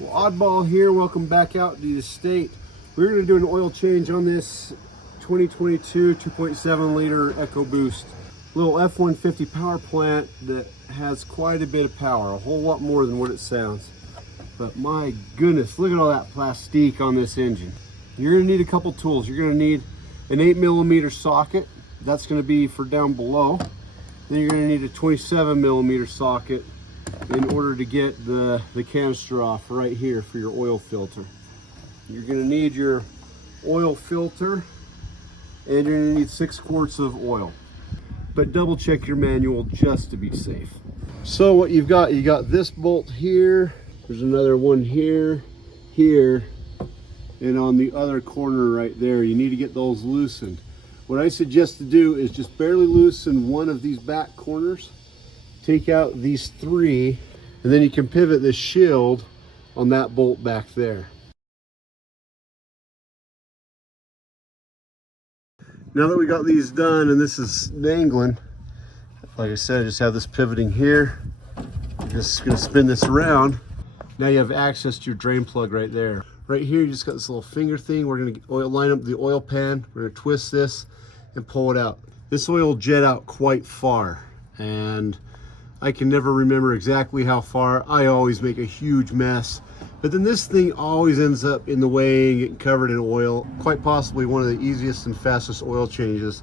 Well, Oddball here, welcome back out to the estate. We're going to do an oil change on this 2022 2.7 liter EcoBoost. Little F150 power plant that has quite a bit of power, a whole lot more than what it sounds. But my goodness, look at all that plastique on this engine. You're going to need a couple tools. You're going to need an 8mm socket. That's going to be for down below. Then you're going to need a 27mm socket in order to get the canister off right here for your oil filter. You're going to need your oil filter, and you're going to need 6 quarts of oil. But double check your manual just to be safe. So what you got this bolt here, there's another one here, and on the other corner right there. You need to get those loosened. What I suggest to do is just barely loosen one of these back corners, take out these 3, and then you can pivot this shield on that bolt back there. Now that we got these done and this is dangling, like I said, I just have this pivoting here. I'm just gonna spin this around. Now you have access to your drain plug right there. Right here, you just got this little finger thing. We're gonna line up the oil pan. We're gonna twist this and pull it out. This oil will jet out quite far, and I can never remember exactly how far. I always make a huge mess. But then this thing always ends up in the way and getting covered in oil. Quite possibly one of the easiest and fastest oil changes.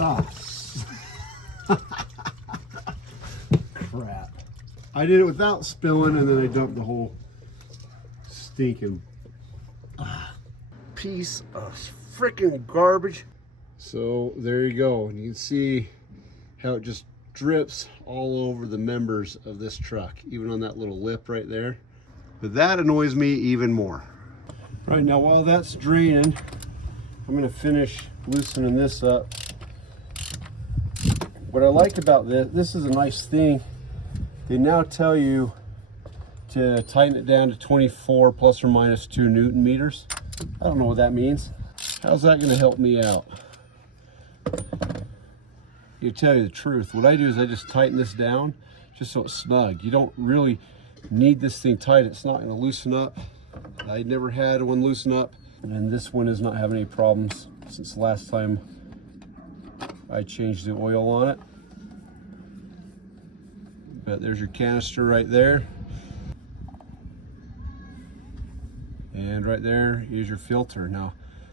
Ah, crap. I did it without spilling, and then I dumped the whole stinking piece of freaking garbage. So there you go. And you can see how it just drips all over the members of this truck, even on that little lip right there. But that annoys me even more. Right, now while that's draining, I'm going to finish loosening this up. What I like about this is a nice thing. They now tell you to tighten it down to 24 plus or minus 2 Newton meters. I don't know what that means. How's that going to help me out? To tell you the truth, what I do is I just tighten this down just so it's snug. You don't really need this thing tight. It's not going to loosen up. I never had one loosen up, and this one is not having any problems since the last time I changed the oil on it. But there's your canister right there. And right there is your filter. Now,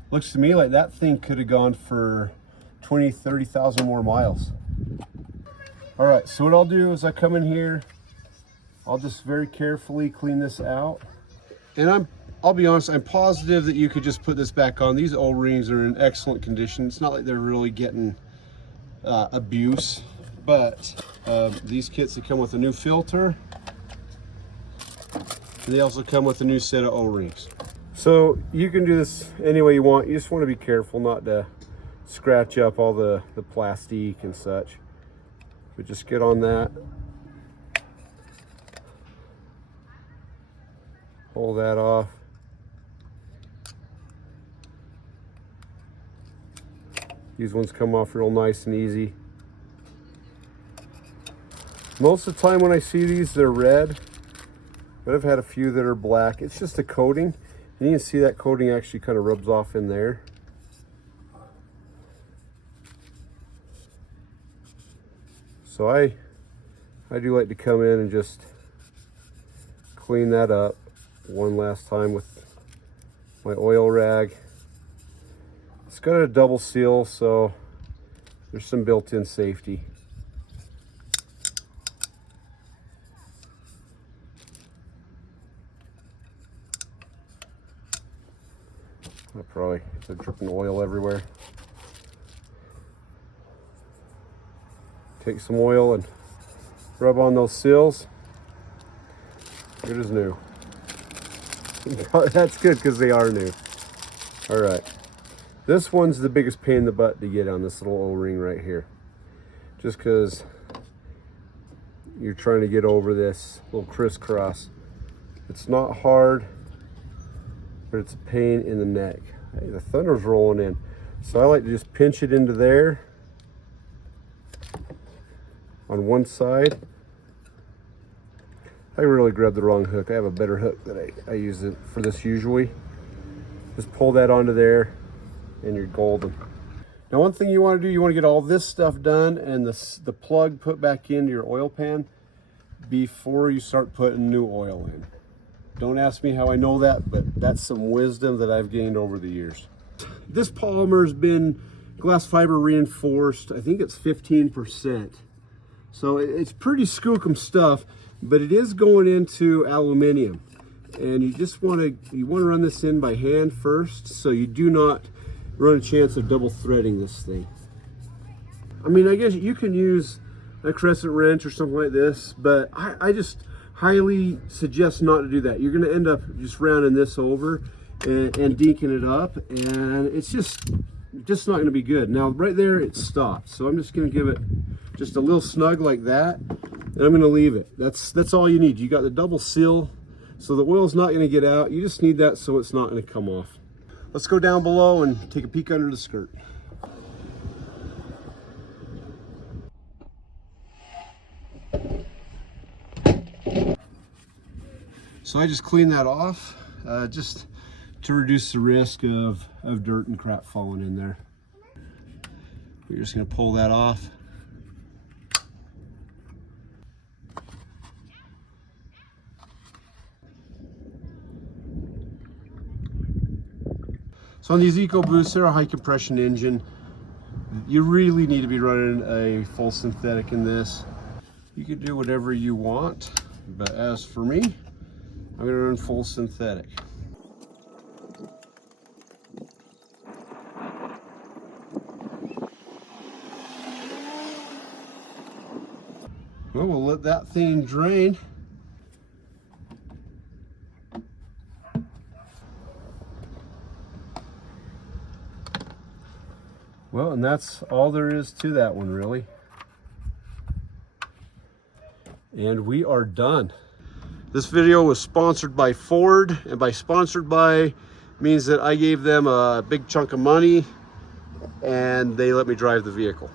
looks to me like that thing could have gone for 20, 30,000 more miles. All right, so what I'll do is I come in here, I'll just very carefully clean this out. And I'll be honest, I'm positive that you could just put this back on. These O-rings are in excellent condition. It's not like they're really getting abuse, but these kits that come with a new filter, and they also come with a new set of O-rings. So you can do this any way you want. You just want to be careful not to scratch up all the plastique and such. But just get on that, pull that off. These ones come off real nice and easy. Most of the time when I see these, they're red, but I've had a few that are black. It's just a coating, and you can see that coating actually kind of rubs off in there. So I do like to come in and just clean that up one last time with my oil rag. It's got a double seal, so there's some built-in safety. I probably they're dripping oil everywhere. Take some oil and rub on those seals. Good as new. That's good because they are new. All right. This one's the biggest pain in the butt to get on, this little O-ring right here. Just because you're trying to get over this little crisscross. It's not hard, but it's a pain in the neck. Hey, the thunder's rolling in. So I like to just pinch it into there on one side. I really grabbed the wrong hook. I have a better hook that I use it for this usually. Just pull that onto there and you're golden. Now one thing you want to do, you want to get all this stuff done and the plug put back into your oil pan before you start putting new oil in. Don't ask me how I know that, but that's some wisdom that I've gained over the years. This polymer's been glass fiber reinforced. I think it's 15%. So it's pretty skookum stuff, but it is going into aluminum. And you just want to run this in by hand first, so you do not run a chance of double threading this thing. I mean, I guess you can use a crescent wrench or something like this, but I just highly suggest not to do that. You're going to end up just rounding this over and dinking it up, and it's just not going to be good. Now right there it stopped, so I'm just going to give it just a little snug like that, and I'm going to leave it. That's all you need. You got the double seal, so the oil's not going to get out. You just need that so it's not going to come off. Let's go down below and take a peek under the skirt. So I just cleaned that off, just to reduce the risk of dirt and crap falling in there. We're just going to pull that off. So on these EcoBoosts, they're a high compression engine. You really need to be running a full synthetic in this. You can do whatever you want, but as for me, I'm going to run full synthetic. Well, we'll let that thing drain. Well, and that's all there is to that one, really. And we are done. This video was sponsored by Ford, and by sponsored by means that I gave them a big chunk of money and they let me drive the vehicle.